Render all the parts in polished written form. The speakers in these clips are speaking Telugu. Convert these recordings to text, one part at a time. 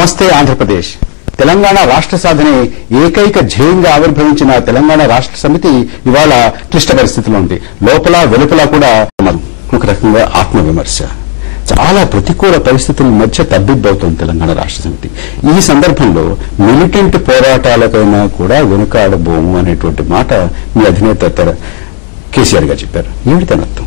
నమస్తే ఆంధ్రప్రదేశ్. తెలంగాణ రాష్ట్ర సాధనే ఏకైక ధ్యేయంగా ఆవిర్భవించిన తెలంగాణ రాష్ట్ర సమితి ఇవాళ క్లిష్ట పరిస్థితిలో ఉంది. లోపల వెలుపల కూడా ఒక రకంగా ఆత్మవిమర్శ. చాలా ప్రతికూల పరిస్థితుల మధ్య తబ్బిబ్బవుతోంది తెలంగాణ రాష్ట్ర సమితి. ఈ సందర్భంలో మిలిటెంట్ పోరాటాలకైనా కూడా వెనుకాడబోము అనేటువంటి మాట మీ అధినేత కేసీఆర్ గారు చెప్పారు. ఏమిటి దాని అర్థం?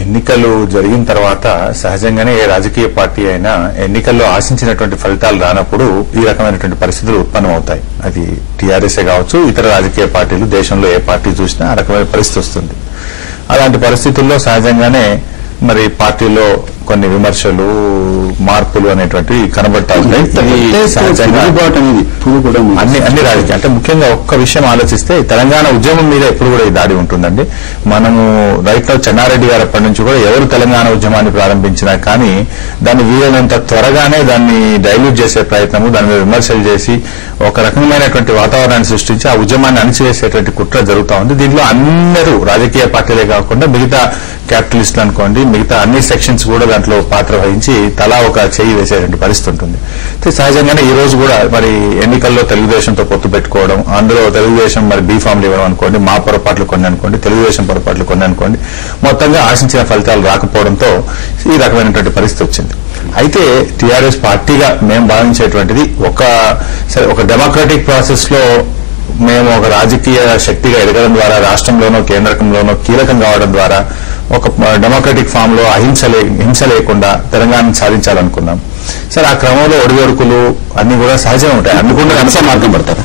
ఎన్నికలు జరిగిన తర్వాత సహజంగానే ఏ రాజకీయ పార్టీ అయినా ఎన్నికల్లో ఆశించినటువంటి ఫలితాలు రానప్పుడు ఈ రకమైనటువంటి పరిస్థితులు ఉత్పన్నమవుతాయి. అది టీఆర్ఎస్ఏ కావచ్చు, ఇతర రాజకీయ పార్టీలు, దేశంలో ఏ పార్టీ చూసినా ఆ రకమైన పరిస్థితి వస్తుంది. అలాంటి పరిస్థితుల్లో సహజంగానే మరి పార్టీలో కొన్ని విమర్శలు, మార్పులు అనేటువంటివి కనబడతా ఉంటాయి. అన్ని రాజకీయ అంటే ముఖ్యంగా ఒక్క విషయం ఆలోచిస్తే తెలంగాణ ఉద్యమం మీద ఎప్పుడు కూడా ఈ దాడి ఉంటుందండి. మనము రైట్ నౌ చెన్నారెడ్డి గారు అప్పటి నుంచి కూడా ఎవరు తెలంగాణ ఉద్యమాన్ని ప్రారంభించినా కానీ దాన్ని వీలైనంత త్వరగానే దాన్ని డైల్యూట్ చేసే ప్రయత్నము, దాని మీద విమర్శలు చేసి ఒక రకమైనటువంటి వాతావరణాన్ని సృష్టించి ఆ ఉద్యమాన్ని అణిచివేసేటువంటి కుట్ర జరుగుతూ ఉంది. దీంట్లో అందరూ రాజకీయ పార్టీలే కాకుండా మిగతా క్యాపిటలిస్టులు అనుకోండి, మిగతా అన్ని సెక్షన్స్ కూడా దాంట్లో పాత్ర వహించి తలా ఒక చేయి వేసేటువంటి పరిస్థితి ఉంటుంది. సహజంగానే ఈ రోజు కూడా మరి ఎన్నికల్లో తెలుగుదేశంతో పొత్తు పెట్టుకోవడం, అందులో తెలుగుదేశం మరి బీఫామ్లు ఇవ్వడం అనుకోండి, మా పొరపాట్లు కొన్ని అనుకోండి, తెలుగుదేశం పొరపాట్లు కొన్ని అనుకోండి, మొత్తంగా ఆశించిన ఫలితాలు రాకపోవడంతో ఈ రకమైనటువంటి పరిస్థితి వచ్చింది. అయితే టీఆర్ఎస్ పార్టీగా మేము భావించేటువంటిది ఒక డెమోక్రటిక్ ప్రాసెస్ లో మేము ఒక రాజకీయ శక్తిగా ఎదగడం ద్వారా, రాష్ట్రంలోనో కేంద్రకంలోనో కీలకం కావడం ద్వారా ఒక డెమోక్రటిక్ ఫామ్ లో హింస లేకుండా తెలంగాణను సాధించాలనుకున్నాం. సరే, ఆ క్రమంలో ఒడిదొడుకులు అన్ని కూడా సహజంగా ఉంటాయి. అనుకుంటే అంశ మార్గం పడతారు,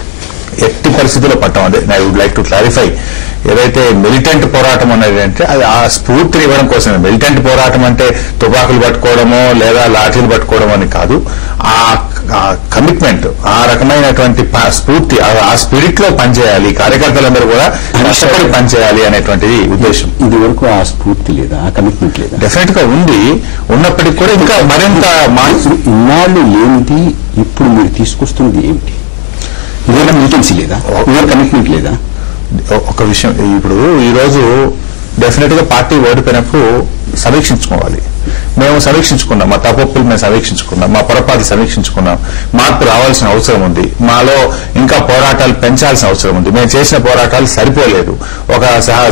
ఎట్టి పరిస్థితుల్లో పట్టాం. అదే I would like to clarify. ఏదైతే మిలిటెంట్ పోరాటం అనేది అంటే అది ఆ స్ఫూర్తిని ఇవ్వడం కోసమే. మిలిటెంట్ పోరాటం అంటే తుపాకులు పట్టుకోవడమో లేదా లాఠీలు పట్టుకోవడం అని కాదు. ఆ కమిట్మెంట్, ఆ రకమైనటువంటి స్ఫూర్తి, ఆ స్పిరిట్ లో పనిచేయాలి, కార్యకర్తలందరూ కూడా కష్టపడి పనిచేయాలి అనేటువంటిది ఉద్దేశం. ఇది వరకు ఆ స్ఫూర్తి లేదా, ఆ కమిట్మెంట్ లేదా? డెఫినెట్ గా ఉంది. ఉన్నప్పటికీ కూడా ఇంకా మరింత ఇన్నాళ్ళు ఏమిటి, ఇప్పుడు మీరు తీసుకొస్తున్నది ఏమిటి? ఇదేనా మిలిటెన్సీ లేదా, ఇదే కమిట్మెంట్ లేదా? ఒక విషయం, ఇప్పుడు ఈరోజు డెఫినెట్ గా పార్టీ ఓడిపోయినప్పుడు సమీక్షించుకోవాలి. మేము సమీక్షించుకున్నాం, మా తప్పులు మేము సమీక్షించుకున్నాం, మా పొరపాట్లు సమీక్షించుకున్నాం. మార్పు రావాల్సిన అవసరం ఉంది, మాలో ఇంకా పోరాటాలు పెంచాల్సిన అవసరం ఉంది. మేము చేసిన పోరాటాలు సరిపోలేదు. ఒక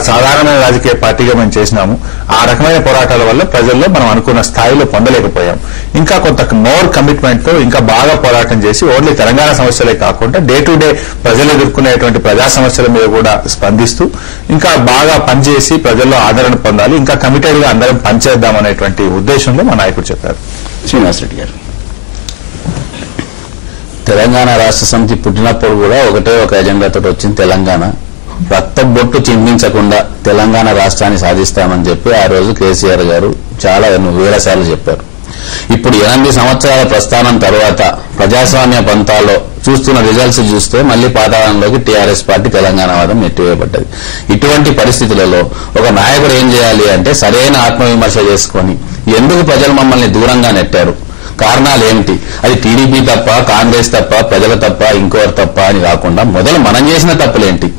సాధారణమైన రాజకీయ పార్టీగా మేము చేసినాము. ఆ రకమైన పోరాటాల వల్ల ప్రజల్లో మనం అనుకున్న స్థాయిలో పొందలేకపోయాం. ఇంకా కొంత మోర్ కమిట్మెంట్ తో ఇంకా బాగా పోరాటం చేసి ఓన్లీ తెలంగాణ సమస్యలే కాకుండా డే టు డే ప్రజలు ఎదుర్కొనేటువంటి ప్రజా సమస్యల మీద కూడా స్పందిస్తూ ఇంకా బాగా పనిచేసి ప్రజల్లో ఆదరణ పొందాలి, ఇంకా కమిటెడ్ గా అందరం పనిచేద్దాం అనేటువంటి ఉద్దేశంలో మా నాయకుడు చెప్పారు. శ్రీనివాసరెడ్డి గారు, తెలంగాణ రాష్ట్ర సమితి పుట్టినప్పుడు కూడా ఒకటే ఒక ఎజెండాతో వచ్చింది. తెలంగాణ రక్త బొట్టు చిందించకుండా తెలంగాణ రాష్ట్రాన్ని సాధిస్తామని చెప్పి ఆ రోజు కేసీఆర్ గారు చాలా వేలసార్లు చెప్పారు. ఇప్పుడు 8 సంవత్సరాల ప్రస్థానం తర్వాత ప్రజాస్వామ్య పంతాల్లో చూస్తున్న రిజల్ట్స్ చూస్తే మళ్లీ పాతాళంలోకి టీఆర్ఎస్ పార్టీ తెలంగాణ వాదం నెట్టివేయబడ్డది. ఇటువంటి పరిస్థితులలో ఒక నాయకుడు ఏం చేయాలి అంటే సరైన ఆత్మవిమర్శ చేసుకుని ఎందుకు ప్రజలు మమ్మల్ని దూరంగా నెట్టారు, కారణాలు ఏమిటి, అది టీడీపీ తప్ప, కాంగ్రెస్ తప్ప, ప్రజల తప్ప, ఇంకోరు తప్ప అని కాకుండా మొదలు మనం చేసిన తప్పులేంటి,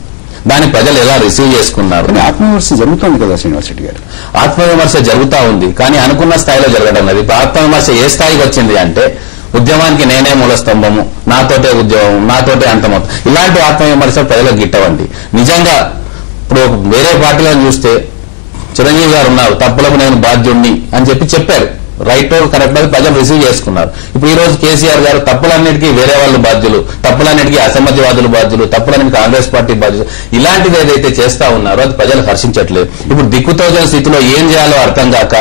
దాన్ని ప్రజలు ఎలా రిసీవ్ చేసుకున్నారు. ఆత్మవిమర్శ జరుగుతోంది కదా శ్రీనివాసరెడ్డి గారు? ఆత్మవిమర్శ జరుగుతూ ఉంది, కానీ అనుకున్న స్థాయిలో జరగడం లేదు. ఆత్మవిమర్శ ఏ స్థాయికి వచ్చింది అంటే ఉద్యమానికి నేనే మూల స్తంభము, నాతోటే ఉద్యమం, నాతోటే అంతమవుతాం, ఇలాంటి ఆత్మవిమర్శ ప్రజలకు గిట్టవండి. నిజంగా ఇప్పుడు వేరే పార్టీలను చూస్తే చిరంజీవి గారు ఉన్నారు, తప్పులకు నేను బాధ్యుణ్ణి అని చెప్పారు. రైట్ కరెక్ట్ అది ప్రజలు రిసీవ్ చేసుకున్నారు. ఇప్పుడు ఈ రోజు కేసీఆర్ గారు తప్పులన్నిటికీ వేరే వాళ్ళు బాధ్యులు, తప్పులన్నిటికీ అసమ్మతివాదులు బాధ్యులు, తప్పులన్నిటికీ కాంగ్రెస్ పార్టీ బాధ్యులు, ఇలాంటిది ఏదైతే చేస్తా ఉన్నారో అది ప్రజలు హర్షించట్లేదు. ఇప్పుడు దిక్కుతోచని స్థితిలో ఏం చేయాలో అర్థం కాక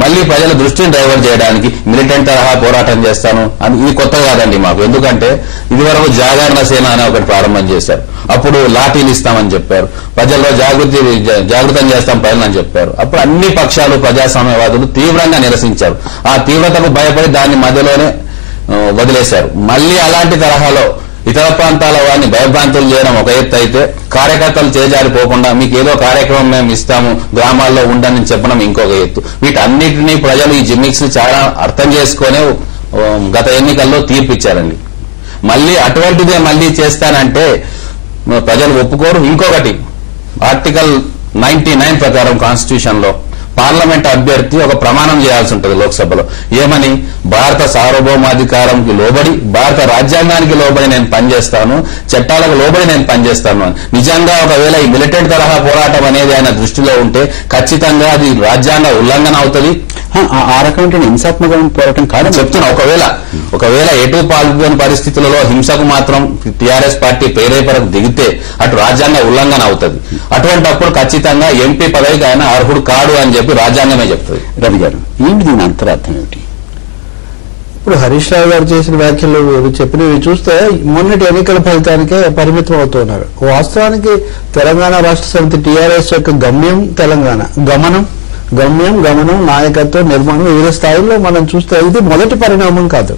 మళ్లీ ప్రజల దృష్టిని డైవర్ట్ చేయడానికి మిలిటెంట్ తరహా పోరాటం చేస్తాను అని, ఇది కొత్త కాదండి మాకు. ఎందుకంటే ఇదివరకు జాగరణ సేన అని ఒకటి ప్రారంభం చేశారు, అప్పుడు లాఠీలు ఇస్తామని చెప్పారు, ప్రజల్లో జాగృతం చేస్తాం ప్రజలు అని చెప్పారు. అప్పుడు అన్ని పక్షాలు, ప్రజాస్వామ్యవాదులు తీవ్రంగా నిరసించారు. ఆ తీవ్రతకు భయపడి దాన్ని మధ్యలోనే వదిలేశారు. మళ్లీ అలాంటి తరహాలో ఇతర ప్రాంతాల వారిని భయభ్రాంతులు చేయడం ఒక ఎత్తు అయితే, కార్యకర్తలు చేజారిపోకుండా మీకు ఏదో కార్యక్రమం మేము ఇస్తాము, గ్రామాల్లో ఉండని చెప్పడం ఇంకొక ఎత్తు. వీటన్నిటినీ ప్రజలు ఈ జిమ్మిక్స్ చాలా అర్థం చేసుకునే గత ఎన్నికల్లో తీర్పిచ్చారండి. మళ్లీ అటువంటిదే మళ్లీ చేస్తానంటే ప్రజలు ఒప్పుకోరు. ఇంకొకటి, ఆర్టికల్ 99 ప్రకారం కాన్స్టిట్యూషన్ లో పార్లమెంట్ అభ్యర్థి ఒక ప్రమాణం చేయాల్సి ఉంటుంది లోక్సభలో. ఏమని? భారత సార్వభౌమాధికారంకి లోబడి, భారత రాజ్యాంగానికి లోబడి నేను పనిచేస్తాను, చట్టాలకు లోబడి నేను పనిచేస్తాను అని. నిజంగా ఒకవేళ ఈ మిలిటెంట్ తరహా పోరాటం అనేది ఆయన దృష్టిలో ఉంటే ఖచ్చితంగా అది రాజ్యాంగ ఉల్లంఘన అవుతుంది. ఆ రకమైన హింసాత్మకమైన పోరాటం కాదని చెప్తున్నా. ఒకవేళ ఎటు పాల్గొని పరిస్థితులలో హింసకు మాత్రం టీఆర్ఎస్ పార్టీ ప్రేరేపణకు దిగితే అటు రాజ్యాంగ ఉల్లంఘన అవుతుంది. అటువంటిప్పుడు ఖచ్చితంగా ఎంపీ పదవికి ఆయన అర్హుడు కాడు అని చెప్పి రాజ్యాంగమే చెప్తుంది. రవి గారు, ఏంటి దీని అంతరార్థం ఏమిటి? ఇప్పుడు హరీష్ రావు గారు చేసిన వ్యాఖ్యలు చెప్పినవి చూస్తే మొన్నటి ఎన్నికల ఫలితానికే పరిమితం అవుతున్నారు. వాస్తవానికి తెలంగాణ రాష్ట్ర సమితి టీఆర్ఎస్ యొక్క గమ్యం తెలంగాణ, గమనం నాయకత్వం, నిర్మాణం వివిధ స్థాయిల్లో మనం చూస్తే ఇది మొదటి పరిణామం కాదు.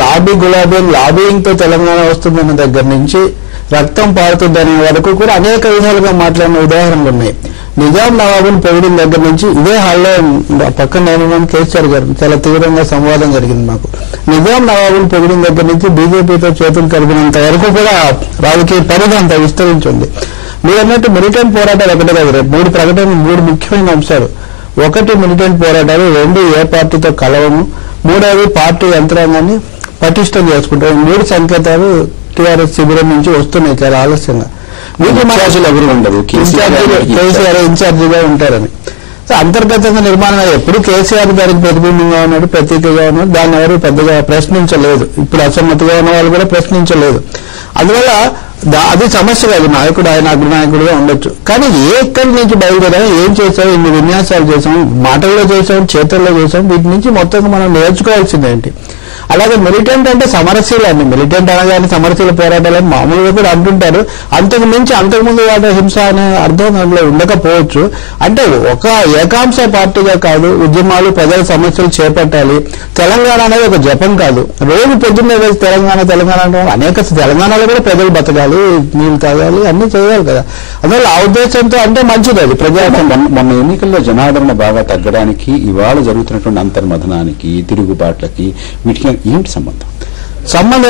లాబింగ్ తో తెలంగాణ వస్తుందన్న దగ్గర నుంచి రక్తం పారుతుందనే వరకు కూడా అనేక విధాలుగా మాట్లాడిన ఉదాహరణలు ఉన్నాయి. నిజాం నవాబుని పొగిడిన దగ్గర నుంచి ఇదే హాల్లో పక్కన నేను కేసీఆర్ గారు చాలా తీవ్రంగా సంవాదం జరిగింది మాకు. నిజాం నవాబుని పొగిడిన దగ్గర నుంచి బీజేపీతో చేతులు కలిపినంత వరకు కూడా రాజకీయ పరిధి అంత విస్తరించింది. మీరు అన్నట్టు మిలిటెంట్ పోరాటాలు ఒకటే కాదు, రేపు 3 ప్రకటనలు, 3 ముఖ్యమైన అంశాలు. 1 మిలిటెంట్ పోరాటాలు, 2 ఏ పార్టీతో కలవము, 3 పార్టీ యంత్రాంగాన్ని పటిష్టం చేసుకుంటారు. 3 సంకేతాలు టీఆర్ఎస్ శిబిరం నుంచి వస్తున్నాయి చాలా ఆలస్యంగా. వీటి ఎవరు ఉండరు, కేసీఆర్ ఇన్ఛార్జిగా ఉంటారని. అంతర్గతంగా నిర్మాణం ఎప్పుడు కేసీఆర్ దానికి ప్రతిబింబంగా ఉన్నాడు, ప్రతీకగా ఉన్నాడు. దాన్ని ఎవరు పెద్దగా ప్రశ్నించలేదు. ఇప్పుడు అసమ్మతిగా ఉన్న వాళ్ళు కూడా ప్రశ్నించలేదు. అందువల్ల అది సమస్య కాదు. నాయకుడు ఆయన అగ్రనాయకుడుగా ఉండొచ్చు, కానీ ఎక్కడి నుంచి బయలుదేరాం, ఏం చేసాం, ఇన్ని విన్యాసాలు చేసాం, మాటల్లో చేసాం, చేతుల్లో చేసాం, వీటి నుంచి మొత్తంగా మనం నేర్చుకోవాల్సిందేంటి? అలాగే మిలిటెంట్ అంటే సమరశీలాన్ని, మిలిటెంట్ అనగానే సమరశీల పోరాటాలని మామూలుగా కూడా అంటుంటారు. అంతకుముందు వాటి హింస అనే అర్థం దాంట్లో ఉండకపోవచ్చు. అంటే ఒక ఏకాంశ పార్టీగా కాదు, ఉద్యమాలు, ప్రజల సమస్యలు చేపట్టాలి. తెలంగాణ అనేది ఒక జపం కాదు. రోజు పొద్దున్నే వేసి తెలంగాణ అంటే అనేక తెలంగాణలో కూడా ప్రజలు బతకాలి, నీళ్లు తాగాలి, అన్ని చేయాలి కదా. అందువల్ల ఆ ఉద్దేశంతో అంటే మంచిది అది మొన్న ఎన్నికల్లో జనాదరణ బాగా తగ్గడానికి ఇవాళ జరుగుతున్నటువంటి అంతర్మథనానికి, తిరుగుబాట్లకి, వీటికి ఏంటి సంబంధం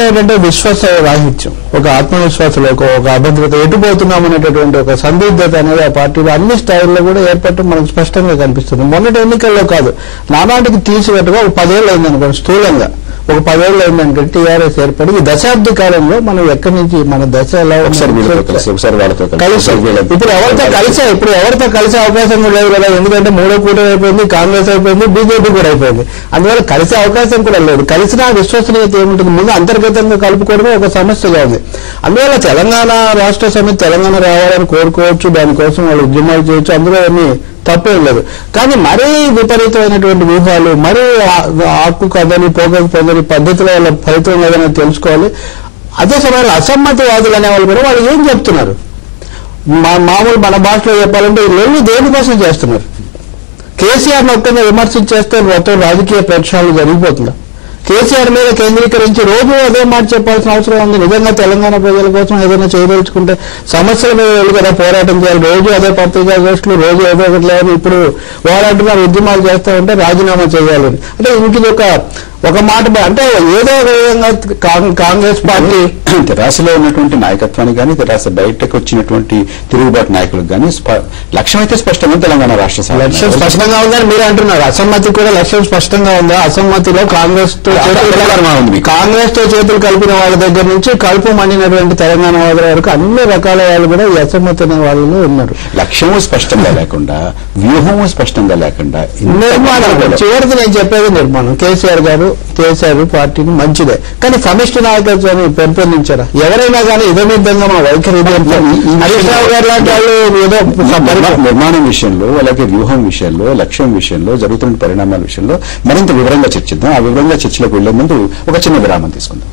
ఏంటంటే విశ్వాస రాహిత్యం, ఒక ఆత్మవిశ్వాసంలో ఒక అభద్రత, ఎటుపోతున్నాం అనేటటువంటి ఒక సందిగ్ధత అనేది ఆ పార్టీలో అన్ని స్థాయిల్లో కూడా ఏర్పడటం మనకు స్పష్టంగా కనిపిస్తుంది. మొన్నటి ఎన్నికల్లో కాదు, నానాటికి తీసినట్టుగా ఒక 10 ఏళ్ళు అయిందనుకోండి, స్థూలంగా ఒక 10 ఏళ్ళు అయిందంటే టీఆర్ఎస్ ఏర్పడి ఈ దశాబ్ది కాలంలో మనం ఎక్కడి నుంచి మన దశ ఎలా ఇప్పుడు ఎవరితో కలిసే అవకాశం కూడా లేదు కదా. ఎందుకంటే 3వ కూటమి అయిపోయింది, కాంగ్రెస్ అయిపోయింది, బీజేపీ కూడా అయిపోయింది. అందువల్ల కలిసే అవకాశం కూడా లేదు. కలిసిన విశ్వసనీయత ఏముంటుంది? ముందు అంతర్గతంగా కలుపుకోవడమే ఒక సమస్యగా ఉంది. అందువల్ల తెలంగాణ రాష్ట్ర సమితి తెలంగాణ రావాలని కోరుకోవచ్చు, దానికోసం వాళ్ళు ఉద్యమాలు చేయొచ్చు, అందులో ఏమీ తప్పేం లేదు. కానీ మరీ విపరీతమైనటువంటి వ్యూహాలు, మరీ ఆకు కథని పొందని పద్ధతిలో వాళ్ళ ఫలితం లేదని తెలుసుకోవాలి. అదే సమయంలో అసమ్మతివాదులు అనేవాళ్ళు కూడా వాళ్ళు ఏం చెప్తున్నారు? మామూలు మన భాషలో చెప్పాలంటే వీళ్ళు దేనికోసం చేస్తున్నారు? కేసీఆర్ మొత్తంగా విమర్శించేస్తే మొత్తం రాజకీయ ప్రక్షాళన జరిగిపోతుందా? కేసీఆర్ మీద కేంద్రీకరించి రోజు అదే మాట చెప్పాల్సిన అవసరం ఉంది. నిజంగా తెలంగాణ ప్రజల కోసం ఏదైనా చేయదలుచుకుంటే సమస్యల మీద వెళ్ళి కదా పోరాటం చేయాలి. రోజు అదే పత్రికా గోష్ఠులు, రోజు ఏదో ఒకటి లేదు. ఇప్పుడు పోరాటం ఉద్యమాలు చేస్తా ఉంటే రాజీనామా చేయాలని అంటే ఇంకిది ఒక మాట అంటే ఏదో ఒక విధంగా కాంగ్రెస్ పార్టీ తెరాసలో ఉన్నటువంటి నాయకత్వానికి కానీ, తెరాస బయటకు వచ్చినటువంటి తిరుగుబాటు నాయకులకు కానీ లక్ష్యం అయితే స్పష్టంగా తెలంగాణ రాష్ట్ర లక్ష్యం స్పష్టంగా ఉందని మీరు అంటున్నారు. అసమ్మతి కూడా లక్ష్యం స్పష్టంగా ఉందా? అసమ్మతిలో కాంగ్రెస్ తో చేతులు కలిపిన వాళ్ళ దగ్గర నుంచి కలుపు మండినటువంటి తెలంగాణ వాదుల వరకు అన్ని రకాల వాళ్ళు కూడా ఈ అసమ్మతి అనే వాళ్ళు ఉన్నారు. లక్ష్యము స్పష్టంగా లేకుండా, వ్యూహము స్పష్టంగా లేకుండా నిర్మాణం. చివరికి నేను చెప్పేది నిర్మాణం. కేసీఆర్ గారు చేశారు పార్టీని, మంచిదే. కానీ సమిష్టి నాయకత్వాన్ని పెంపొందించారా? ఎవరైనా కానీ ఇదమిద్దంగా మా వైఖరి హరీష్ రావు గారు లాంటి వాళ్ళు ఏదో నిర్మాణం విషయంలో, అలాగే వ్యూహం విషయంలో, లక్ష్యం విషయంలో, జరుగుతున్న పరిణామాల విషయంలో మరింత వివరంగా చర్చిద్దాం. ఆ వివరంగా చర్చలోకి వెళ్లే ముందు ఒక చిన్న విరామం తీసుకుందాం.